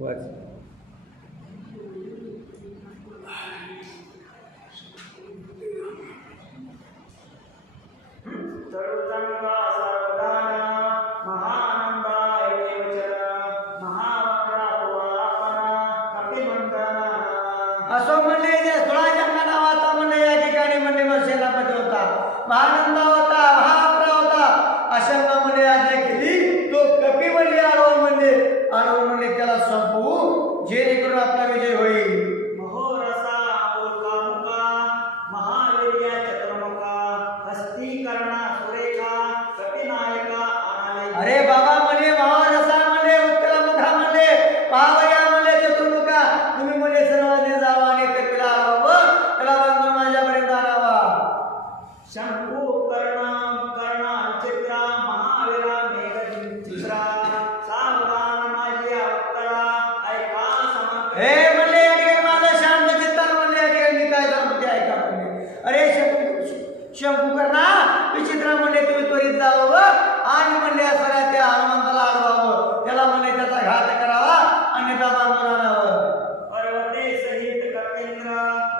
वाच. असो म्हणले जे 16 जन्म नावाचा म्हणले या ठिकाणी म्हणले मग सेनापती होता, महानंदा होता, महाप्रा होता. अशा म्हणले आज्ञा केली तो कपी म्हणले आडवून म्हणले त्याला संपवू जेणेकरून आपला विजय होईल. महोरसा उल्कामुका महावीर्य चतुर्मुखा हस्तीकरणा सुरेखा कपिनायका आणाले. अरे बाबा म्हणले महारसा म्हणले उत्तरमुखा म्हणले महावया म्हणले चतुर्मुखा तुम्ही म्हणले सर्वांनी जावा आणि कपिला आणावं त्याला बांधून माझ्यापर्यंत आणावा. शंभू कर्णा चित्रा महावीरा मेघचित्रा सावधान माझी अवतरा ऐका समर्थ. हे म्हणले या ठिकाणी माझं शांत चित्तानं म्हणले या ठिकाणी मी काय सांगतो ते ऐका तुम्ही. अरे शंभू कर्णा विचित्रा म्हणले तुम्ही त्वरित जावं आणि म्हणले सगळ्या त्या हनुमंताला अडवावं त्याला म्हणले त्याचा घात करावा अन्यथा बांधून आणावं. पर्वते सहित कपेंद्र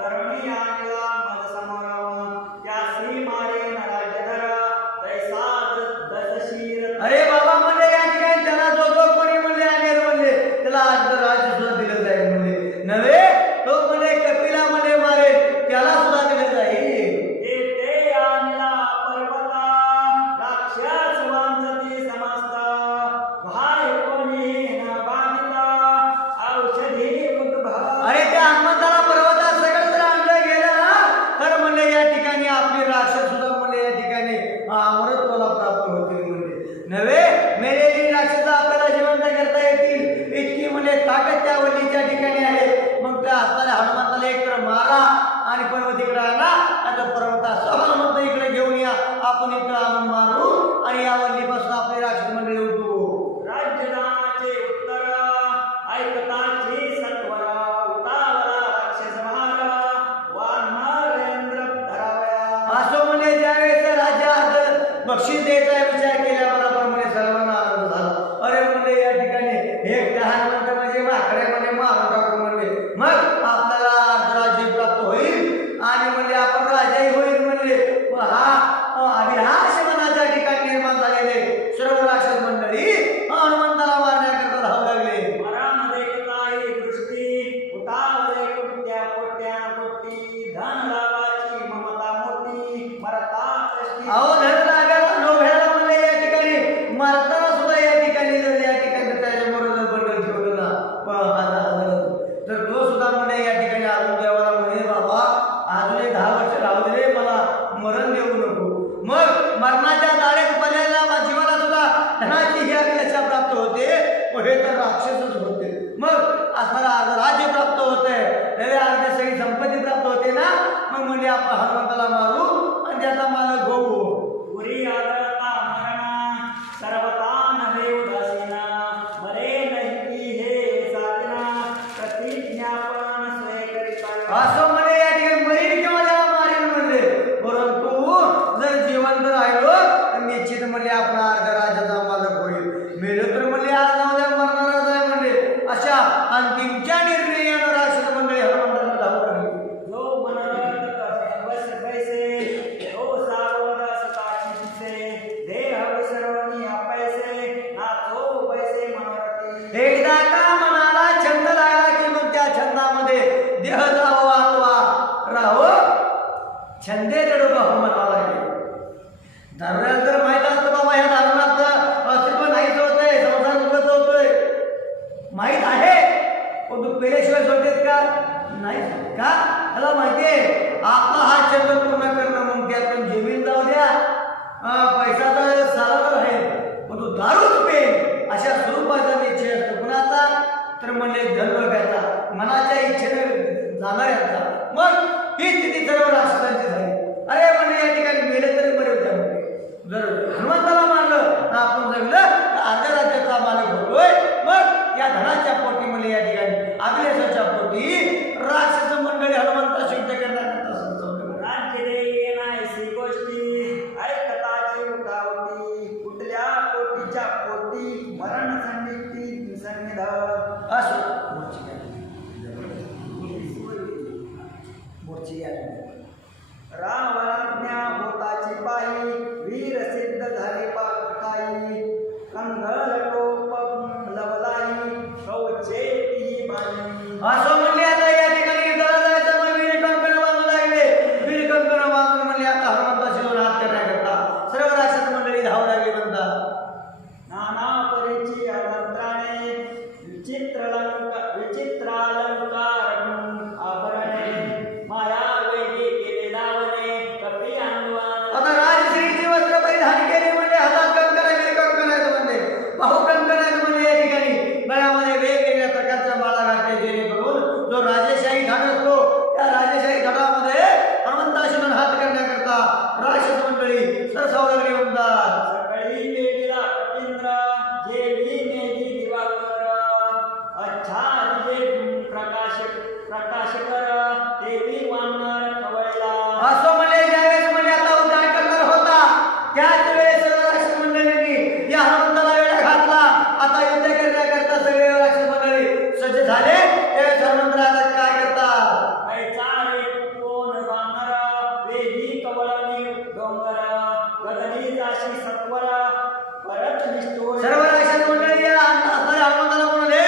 धरणी आणला मद समोर या श्री मारे नराजधर तैसा दशशीर. अरे बाबा म्हणले या ठिकाणी त्याला जो कोणी म्हणले अनेर म्हणले त्याला आज राज्य सुद्धा दिलं जाईल म्हणले नव्हे तो म्हणले कपिला म्हणले मारेल त्याला सुद्धा दिलं जाईल. ते आणला पर्वता राक्षस वांचती समस्त भाय कोणी न बाधिता औषधी उद्भव. अरे त्या हनुमंताला पर्वतात सगळं जर आणलं गेलं ना तर म्हणले या ठिकाणी आपली राक्षस सुद्धा म्हणले या ठिकाणी अमरत्वाला प्राप्त होतील म्हणले नव्हे मेलेली राक्षस आपल्याला जिवंत करता येतील इतकी म्हणले ताकद त्या वल्लीच्या ठिकाणी आहे. मग त्या असणाऱ्या हनुमंताला एकतर मारा आणि पर्वत इकडे आणा आता पर्वतासह हनुमंत इकडे घेऊन या आपण इकडे आणून मारू आणि या वल्लीपासून आपली राक्षस मंडळी उठवू. राज्यदानाचे उत्तर ऐकताची सत्वरा उतावला राक्षस महार वानरेंद्र धरावया. असो म्हणे ज्यावेळेस राज्यात बक्षीस द्यायचा विचार केल्याबरोबर म्हणे सर्वांना आनंद झाला. अरे म्हणजे या ठिकाणी एक हनुमंत म्हणजे माकडे म्हणे मारून टाकू म्हणले मग आपल्याला राज्य प्राप्त होईल आणि म्हणजे आपण राजाही होईल म्हणले. हा अभिलाष मनाच्या ठिकाणी निर्माण झालेले सर्व राक्षस मंडळी हनुमंताला मारण्याकरता धावू लागले. मरामध्ये काही दृष्टी उतावले कुट्या कोट्या कोटी धन लावाची ममता मोठी मरता कष्टी. अहो धन लागायला लोभ्याला म्हणले या ठिकाणी मारताना सुद्धा या ठिकाणी जर या ठिकाणी त्याच्याबरोबर जर बंडल ठेवलं ना तर तो सुद्धा म्हणे या ठिकाणी अजून देवाला म्हणे बाबा अजून 10 वर्ष राहू दे मला मरण देऊ नको. मग मरणाच्या दाढेत पडलेल्या जीवाला सुद्धा धनाची ही अभिलाषा प्राप्त होते व हे तर राक्षसच होते. मग असणारा राज्य प्राप्त होते नव्हे अर्धे सगळी संपत्ती प्राप्त होते ना. मग म्हणजे आपण हनुमंताला मारू आणि त्याचा मालक होऊ. पुरी आदरता मरणा सर्वता नवे उदासीना मरे नाही हे साधना प्रतिज्ञापन स्वय करिता. असं म्हणे या ठिकाणी मरीन किंवा त्याला मारीन म्हणले परंतु जर जिवंत राहिलो तर निश्चित म्हणले आपला अर्ध राज्याचा मालक होईल. मेलं तर म्हणले आज जाऊ द्या मरणारच आहे म्हणले. अशा अंतिमच्या निर्णयानं राक्षस मंडळी हनुमंताला धावू लागली. जो मनोरथ बस बैसे तो सावध सताची दिसे देह विसरवणी अपैसे ना तो बैसे मनोरथी. एकदा का मनाला छंद लागला की मग त्या छंदामध्ये देह जावं आत्वा राहो छंदे जडोबा हो म्हणावं लागेल. दारुण्याला तर माहित असतं बाबा ह्या दारुणाचं अस्तित्व नाहीच होतंय संसार दुःखच होतोय माहित आहे पण तू पेल्याशिवाय सोडतेत का नाही का त्याला माहितीये आपला हा छंद पूर्ण करणं मग त्यातून जेवीन जाऊ द्या पैसा तर सालावर आहे पण तू दारूच पे अशा स्वरूपाचा निश्चय असतो कुणाचा तर म्हणजे धनलोभ्याचा मनाच्या इच्छेने जाणाऱ्याचा. मग ही स्थिती सर्व राष्ट्रांची झाली. अरे म्हणजे या ठिकाणी मेले तरी बरे होत्या म्हणजे जर हनुमंताला मारलं आपण जगलं तर अर्ध्या राज्याचा मालक होतोय. मग या धनाच्या पोटी म्हणजे या ठिकाणी अभिलेखाच्या पोटी राक्षस मंडळी हनुमंता सिद्ध करण्याकरता संसवलं. राज्य देई नाहीसी गोष्टी ऐकताची उठावती कुठल्या कोटीच्या पोटी मरण संनिधी सन्निध. असो असं म्हणले आता या ठिकाणी युद्धाला जायचं मग वीर कंकण बांधू लागले. वीर कंकण बांधून म्हणले आता हनुमंताशी दोन हात करण्याकरता सर्व राक्षस मंडळी धावू लागली म्हणतात. नाना परीची अलंकारे विचित्रालंकार आभरणे माया वेगी केले लावणे कपी अंगवान. आता राजश्रीची वस्त्र परिधान केली म्हणजे हातात कंकण आहे, वीर कंकण आहे म्हणजे बाहू कंकण आहे म्हणजे या ठिकाणी गळ्यामध्ये वेगवेगळ्या प्रकारच्या माळा घातल्या जेणेकरून जो राजेशाही घाट असतो त्या राजेशाही घाटामध्ये हनुमंताशी दोन हात करण्याकरता राक्षस मंडळी सरसावू लागली म्हणतात. सकाळी वेगळा कपिंद्र जेवी मेघी दिवाकर अच्छा जे प्रकाशकर देवी वानर कवळला. असं म्हणले ज्यावेळेस म्हणजे आता उद्धार करणार होता त्याच वेळेस राक्षस मंडळींनी या हनुमंताला वेळा घातला. आता युद्ध करण्याकरता सगळे राक्षस मंडळी सज्ज झाले. त्यावेळेस हनुमंत आता काय करतात? ऐचा रे कोण वानर वेगी कवळणी डोंगर गगनी जाशी सत्वर परत निष्ठुर. सर्व राक्षस मंडळी या असणाऱ्या हनुमंताला म्हणले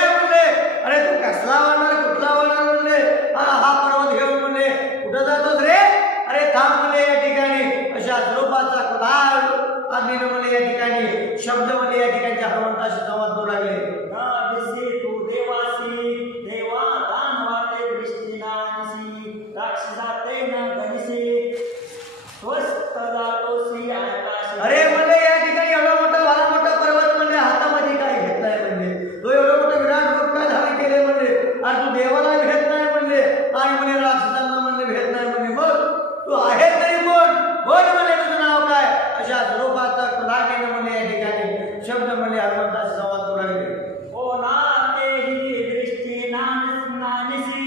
अरे तू कसला वाढणार कुठला वाढणार म्हणले हा पर्वत घेऊन म्हणले कुठं जातोस रे? अरे थांब म्हणले या ठिकाणी अशा स्वरूपाचा कुठार अग्नीनं म्हणले या ठिकाणी शब्द म्हणले या ठिकाणच्या हनुमंताशी संवाद करू लागले. दिसी तू देवासी देवा दानवाते दृष्टी नानिसी राक्षसाते न गणिसी स्वस्त जातोसी आकाशी. अरे म्हणले या ठिकाणी एवढा मोठा पर्वत म्हणले हातामध्ये काय घेतलाय म्हणले तो एवढं मोठं विराट रूप काय धारण केले म्हणले आणि तू देवाला भेट नाही म्हणले आणि म्हणे राक्षसांना म्हणले भेट नाही म्हणले मग तू आहे तरी कोण बोल म्हणले तुझं नाव काय? अशा स्वरूपाचा कुठार म्हणले या ठिकाणी शब्द म्हणले हनुमंताशी संवाद करू लागले. ओ नातेही दृष्टी नानिसी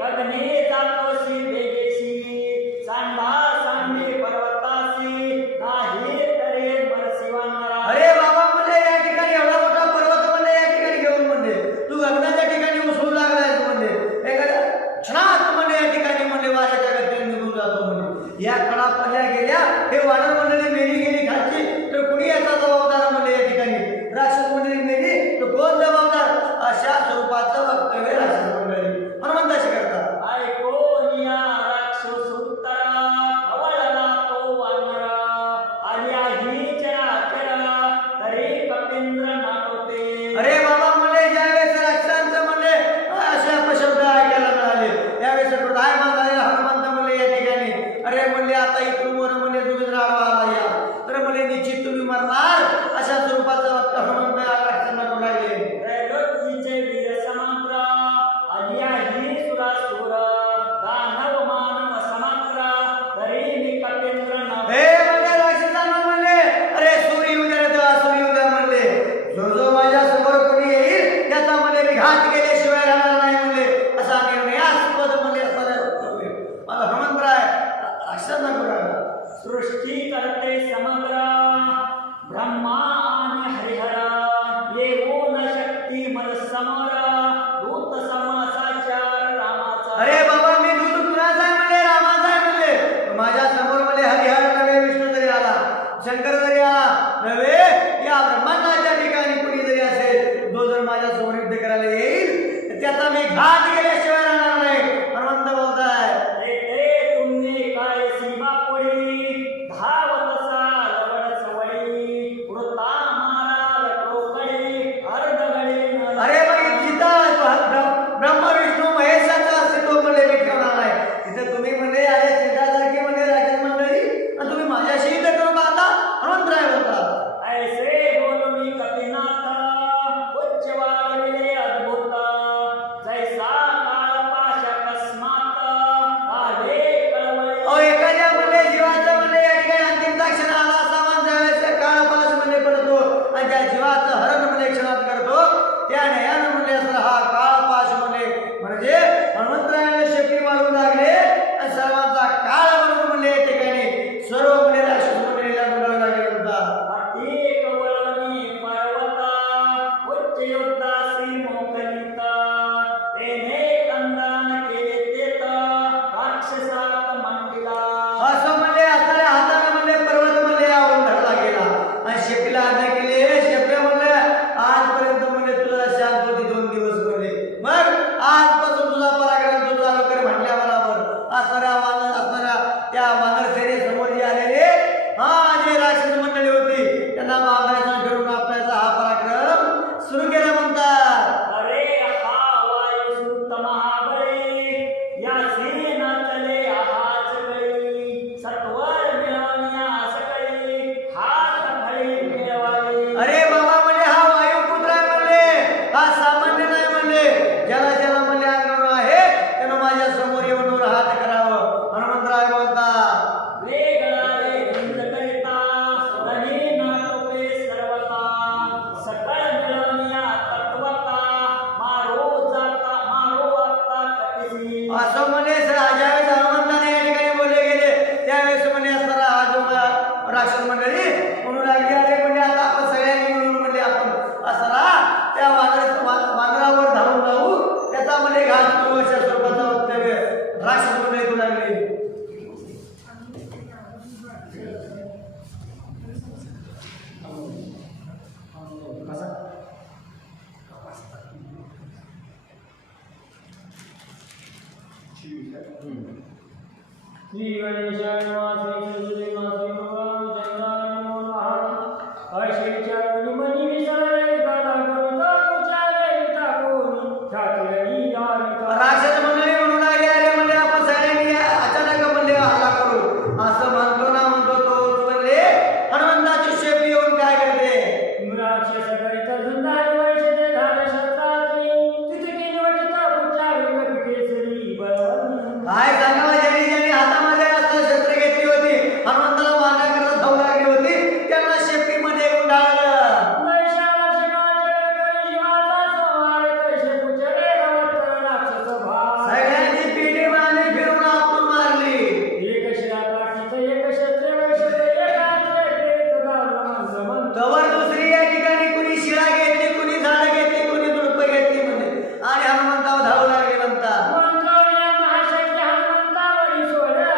गगने जातोसी वेगेसी सांडा सांडे पर्वतासी नाही तरे मरसी वानरा. अरे बाबा म्हणले या ठिकाणी एवढा मोठा पर्वत म्हणले या ठिकाणी घेऊन म्हणले तू गगनाच्या ठिकाणी उसळू लागलाय म्हणले एखाद्या क्षणात म्हणले या ठिकाणी म्हणले वाऱ्याच्या गतीने निघून जातो म्हणले. या कडा पडल्या गेल्या हे वानर मंडळी मेली गेली खालची तर कुणी याचा जबाबदार म्हणले या ठिकाणी राक्षस मंडळी मेली तर कोण जबाबदार? अशा स्वरूपाचं वक्तव्य राक्षस मंडळी हनुमंताशी करतात. ऐकोनिया राक्षस उत्तरा खवळला तो वानर आलिया ही चरा तरी कपिंद्र नाटोते. अरे बाबा म्हणले ज्यावेळेस राक्षसांचं म्हणले अशा अपशब्द ऐकायला मिळाले त्यावेळेस काय म्हणले हनुमंत म्हणले या ठिकाणी अरे म्हणले आता इथून वर म्हणले तुम्ही जर आला या तर म्हणले निश्चित तुम्ही मरणार अशा स्वरूपाचं वाक्य हनुमंत राक्षसांना करू लागले. त्रैलोक्यचे वीर समग्र आलिया ही सुरासुर दानव मानव समग्र तरी मी कपिंद्र हे म्हणले राक्षसांना म्हणले अरे सूर्य येऊ द्या तेव्हा सूर्य येऊ द्या म्हणले जो जो माझ्या समोर कोणी येईल त्याचा म्हणले मी घात केल्याशिवाय राहणार नाही म्हणले असा निर्णयास्पद म्हणले असणारे वक्तव्य मला हनुमंतराय राक्षसांना करू लागला. सृष्टी करते समग्र ब्रह्मा आणि हरिहर येऊन शक्ती मन समर दूत समासाचार रामाचा. अरे बाबा मी दूत कुणाचा आहे म्हणले रामाचा आहे म्हणले माझ्या समोर म्हणले हरिहर नव्हे विष्णू जरी आला शंकर जरी आला नव्हे या ब्रह्मांडाच्या ठिकाणी कुणी जरी असेल जो जर माझ्या समोर युद्ध करायला येईल तर त्याचा मी घात केल्याशिवाय राहणार नाही. हनुमंत बोलताय ते तुमने काय सीमा पोळी धावतसा लवड सवळी वृता माराल टोकळी अर्धगळी न. अरे मग जिथं ब्रह्मा विष्णू महेशाचं अस्तित्व म्हणले मी ठेवणार आहे तिथं तुम्ही म्हणले अरे चित्रासारखी म्हणले राजन मंडळी आणि तुम्ही माझ्याशी युद्ध करून पाहता हनुमंतराय बोलतात. ऐसे बोलून कपिनाथ उच्च वाढविले अद्भुत जैसा ज्याला ज्याला म्हणले अंगण आहे त्यानं माझ्या समोर येऊन हात करावं. हनुमंतराय बोलता वेगळारे गंध करिता रही नाटोपे सर्वता सकळ मिळवनिया तत्वता मारो जाता मारो आता कपिसी. असं म्हणे ज्यावेळेस हनुमंताने या ठिकाणी बोलले गेले त्यावेळेस म्हणे असताना हा जो राक्षस मंडळी म्हणून लागली अरे म्हणजे आता आपण सगळ्यांनी मिळून म्हणजे आपण असताना त्या वानरावर धावून जाऊ त्याचा म्हणजे घात करू अशा स्वरूपाचा वक्तव्य राक्षस मंडळी करू लागली. श्री गणेशाय नमः. श्री सुदेवाय नमः. चंद्राय नमः. अशीच्या मनी विसरले दादा कविता उचारले टाकून ठाकरणी याविता. राक्षस मंडळी म्हणून लागली अरे म्हणजे आपण सगळ्यांनी अचानक म्हणले हल्ला करू असं म्हणतो ना म्हणतो तो म्हणले हनुमंताची शेपटी येऊन काय करते राक्षस करिता झुंजाळे वैश्य झाले शस्त्राची तिथे केली वटिता उचारले कपी केसरी बळवंत. काय सांगावं ज्यांनी ज्यांनी हातामध्ये असं शस्त्र घेतली होती हनुमंताला मारण्याकरता धावू लागली होती त्यांना शेपटीमध्ये गुंडाळलं. वैशाला शिवाचे करी जीवाचा संहार कैसे पुचरे रवत राक्षस भार. सगळ्यांची पिढी मारली फिरून आपण मारली. एक शिरा काठीचं एक शस्त्र वैश्य एक हात एक दावला समंत. तवर दुसरी या ठिकाणी कुणी शिळा घेतली कुणी झाड घेतली कुणी दुर्प घेतली म्हणजे आणि हनुमंतावर धावू लागले म्हणतात. मंत्रोण्या महाशक्ती हनुमंतावरी सोडत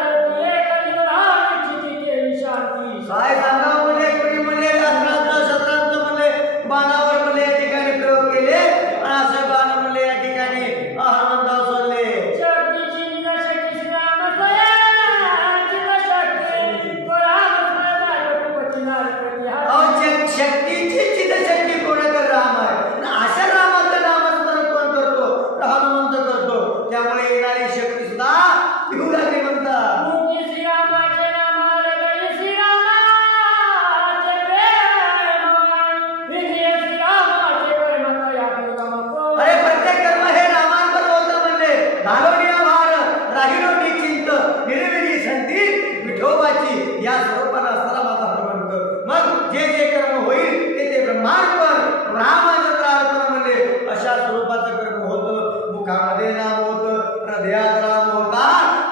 एक निराळची केली शांती. काय सांगावं म्हणजे कुणी म्हणजे अस्त्रांचं शस्त्रांचं म्हणजे बाणावर म्हणजे या ठिकाणी प्रयोग केले आणि असे बाण म्हणजे या ठिकाणी हनुमंतावर सोडले. शक्तीची निदर्शकी श्रीरामस्वया चितशक्ती परामस्वया रघुपती नारपती हा. अहो शक्तीची चितशक्ती कोणाकडे राम आहे आणि अशा रामाचं नामस्मरण कोण करतो तर हनुमंत करतो. त्यामुळे येणारी शक्ती सुद्धा भिवू लागली म्हणतात. मुखी श्रीरामाचे नाम हरदय श्रीरामाचे प्रेममय. विधी श्रीरामाचे कर्म तया दुर्गम. अरे प्रत्येक कर्म हे रामांतर होतं म्हणले घालोनिया भार राहिलो निश्चिंत निर्विधी संती विठोबाची या स्वरूपानं असणारा माझा हनुमंत. मग जे जे कर्म होईल ते ते ब्रह्मार्पण रामाचंद्र अर्पण म्हणले अशा स्वरूपाचं कर्म होतं. मुखामध्ये नाम होतं हृदयात राम होता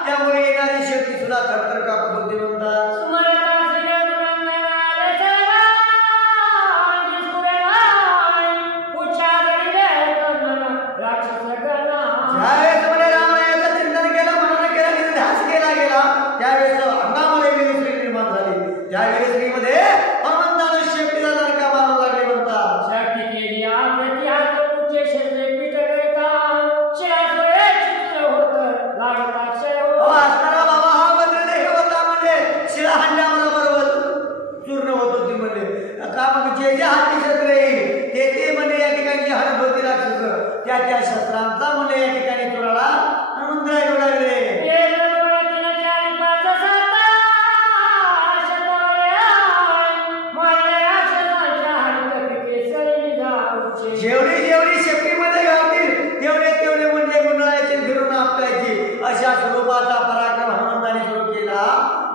त्यामुळे येणारी शक्ती सुद्धा थरथर कापत होती म्हणतात. सुमरता श्रीरंगनाले सर्वांगी सुरेवाय. उच्चारले कन्नन राक्षस गणा. ज्यावेळेस म्हणे रामायणाचं चिंतन केलं मनन केलं निर्धास केला गेला त्यावेळेस अंगामध्ये वेगळी निर्माण झाली. त्या वेगळीमध्ये हनुमंतानं शेपटीला दणका मारू लागले म्हणतात. शक्ती केली आकृती हात उच्चे शस्त्रे पीठ करिता. शिरासुरे चित्र होत लागला क्षय अहो हो. असताना बाबा हा बदलले होता म्हणजे शिळा हंड्याबरोबर चूर्ण होत होती म्हणजे का मग जे जे हाती शस्त्र येईल ते ते म्हणजे या ठिकाणी हरत होती राक्षस त्या त्या शस्त्रांचा म्हणजे या ठिकाणी चुराला हनुमंतराय येऊ लागले. एक डोळ्यातीन चारी पाच साता. शतवरे मारले राक्षसांच्या हाती केसरी निघा पुढचे. जेवढी जेवढी शेपटीमध्ये घालतील तेवढे तेवढे म्हणजे गुंडाळायचे फिरून आपटायची अशा स्वरूपाचा पराक्रम हनुमंताने सुरू केला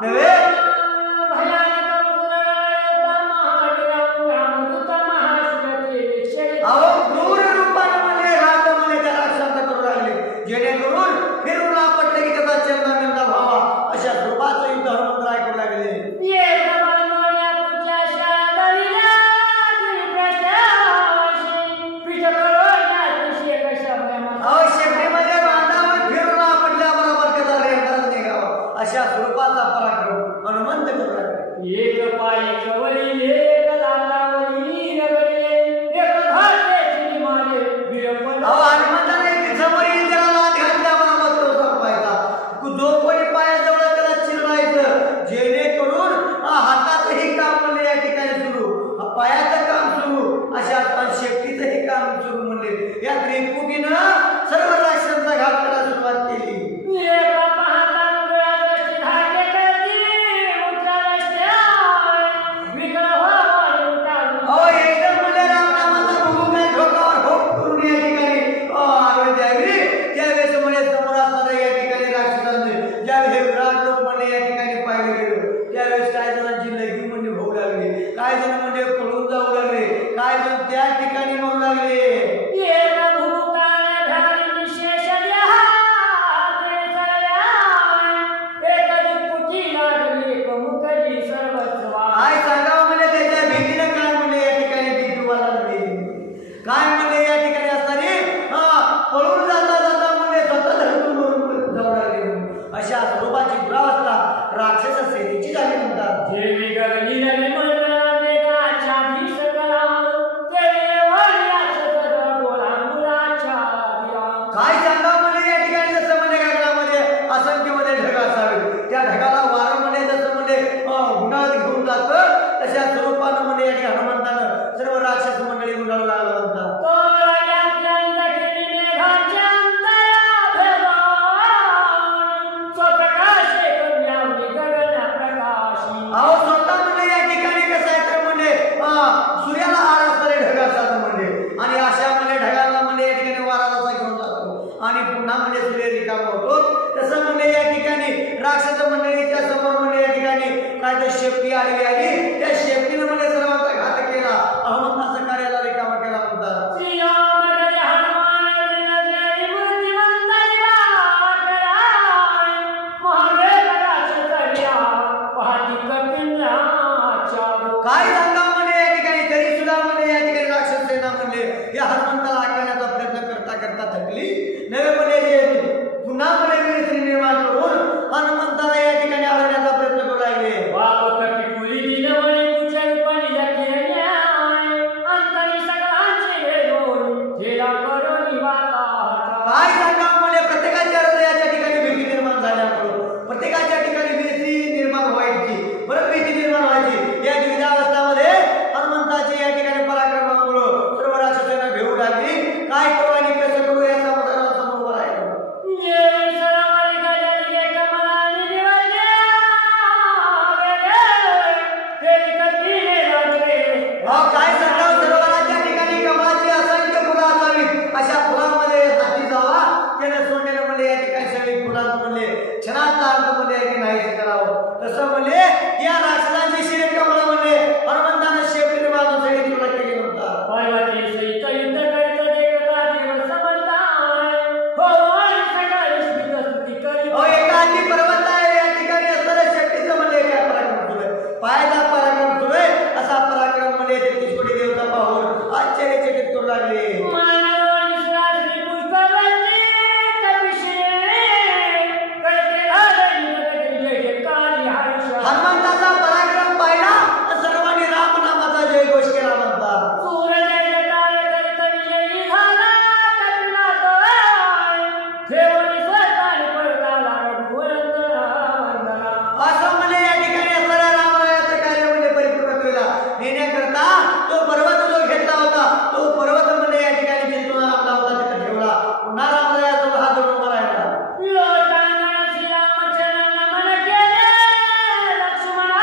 नव्हे. भयानक पुनरावृत्त महावीराम रामदूत महाशिवते क्षय. अहो क्रूर रूपाने म्हणजे राग म्हणजे त्या राक्षसांना करू लागले जेणेकरून फिरून आपटले की त्याचा चंदा मिळता व्हावा अशा स्वरूपाचं युद्ध हनुमंतराय करू लागले. एक बनवल्या पुढच्या शादरीला गिरिप्रशाशी. पीठ करोडला तुझी कशा प्रेमात. अहो शेपटीमध्ये बांधावर फिरून आपटल्याबरोबर त्याचा रेंगाच निघावा अशा स्वरूपाचा पराक्रम हनुमंत करू लागले. एक पाय कवळी एक दातावरी रगडले. एक धारेची मारे वीरपण. अहो हनुमंताने समोर येईल त्याला लाथ घातल्याबरोबर तो संपायचा. जो कोणी पायाजवळ त्याला चिरवायचं जेणेकरून हाताचंही काम म्हणजे या ठिकाणी सुरू पायाचं काम सुरू अशा शेपटीचंही काम सुरू म्हणजे या त्रिपुटीनं सर्व राक्षसांचा घात करायला सुरुवात केली. एक पाहता डोळ्याची धाके करती. उठला रस्त्या विकळ व्हावा लुटाल. अहो एकदम म्हणजे रामनामाचा भूभुका ठोकावर होप करून या ठिकाणी अयोध्या आणि पुन्हा म्हणजे सूर्य रिकामा होतो. तसं म्हणजे या ठिकाणी राक्षस मंडळीच्या समोर म्हणजे या ठिकाणी काय तर शेपटी आडवी आली, त्या शेपटीनं म्हणजे सर्वांचा घात केला, हनुमंताचं कार्याला रिकामा केला म्हणतात. श्रीरामजय हनुमान जय मूर्तिमंत निराकराय महादेव राक्षसया पाहती कपिलाच्या. काय सांगा म्हणे या ठिकाणी, तरी सुद्धा म्हणे या ठिकाणी राक्षस सेना म्हणले या हनुमंताला आकारण्याचा प्रयत्न करता करता थकली. नवे म्हणे पुन्हा म्हणे वीरश्री निर्माण करून हनुमंताला या ठिकाणी आळण्याचा प्रयत्न करू लागले. बाप कपिकुली दिनवळे तुझ्या रूपाने जखिरण्याय अंतरी सगळ्यांचे वेडोन ठेला करून वाता. काय सांगा म्हणे प्रत्येकाच्या हृदयाच्या ठिकाणी भीती निर्माण झाल्यामुळं प्रत्येकाच्या ठिकाणी भीती निर्माण व्हायची, बरं भीती निर्माण व्हायची. या द्विधावस्थामध्ये हनुमंताची या ठिकाणी पराक्रमामुळं सर्व राक्षसांना भेऊ लागली. काय करू आणि कसं करू या समाधानासमोर उभं राहिलं. जय सरावरी गजरी कमलानी निवडले तेरी कधीने लागले. काय सांगावं, सरोवराच्या ठिकाणी कमळाची असंख्य फुलं असावीत, अशा फुलांमध्ये हाती जावा. त्यानं सोडलेलं म्हणजे या ठिकाणी सगळी फुलांचं म्हणले क्षणाचा अर्थ म्हणजे की नाहीच करावं. तसं म्हणजे या राक्षसांची शिरे कमळ म्हणजे हनुमंतानं शेपटीने बांधून सगळी तुला केली म्हणतात. पार्वती सहित युद्ध करीत देखता देव समजताय हो सकाळी स्मित स्तुती करीत. एका हाती पर्वत आहे, या ठिकाणी असणाऱ्या शेपटीचं म्हणजे काय पराक्रम सुरू आहे, पायाचा पराक्रम सुरू आहे. असा पराक्रम म्हणजे तेहतीस कोटी देवता पाहून आश्चर्यचकित करू लागले. मानवाने श्रावणी पुष्पवती कपिशे करते राजनी जय जयकारी हर्ष. हनुमंताचा पराक्रम पाहिला तर सर्वांनी रामनामाचा जयघोष केला म्हणतात. सूर्य जय जयकार करीत विजयी झाला कपिनाथाय ठेवणी स्वतःने परताला रघुवंत वंदना. असं म्हणजे या ठिकाणी असणाऱ्या रामरायाचं कार्य म्हणजे परिपूर्ण केला नेण्याकरता तो पर्वत जो घेतला होता, तो पर्वत म्हणजे या ठिकाणी जिंतून आणला होता, तिथे ठेवला. पुन्हा रामरायाचा हात जोडून उभा राहिला. लोटांगण श्रीरामचंद्रांना मन केले लक्ष्मणा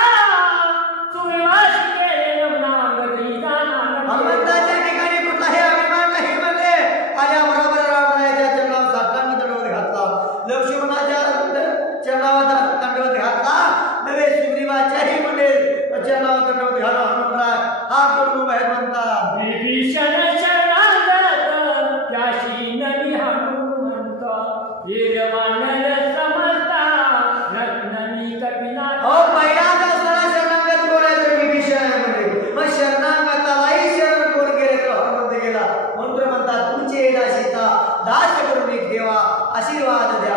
सूर्यवासी केले नमनांगती जाना. हनुमंताच्या ठिकाणी कुठलाही अभिमान नाही म्हणले. आल्याबरोबर रामरायाच्या चरणावर साष्टांग दंडवत घातला, लक्ष्मणाच्या चरणावर दंडवत घातला, नवे सुग्रीवाच्याही म्हणजे चरणावर दंडवत घाला. हनुमंतराय हात जोडून उभे आहेत म्हणतात. विभीषण शरणागत त्याशी नवी हनुमंत वीरवानर समजता रत्ननी कपिनाथ. पहिल्यांदा असताना शरणागत कोण आहे तर विभीषण आहे म्हणजे. मग शरणागतालाही शरण कोण गेले तर हनुमंत गेला. मंत्र म्हणतात तुमचे दासीचा दास करून ठेवा, आशीर्वाद द्या.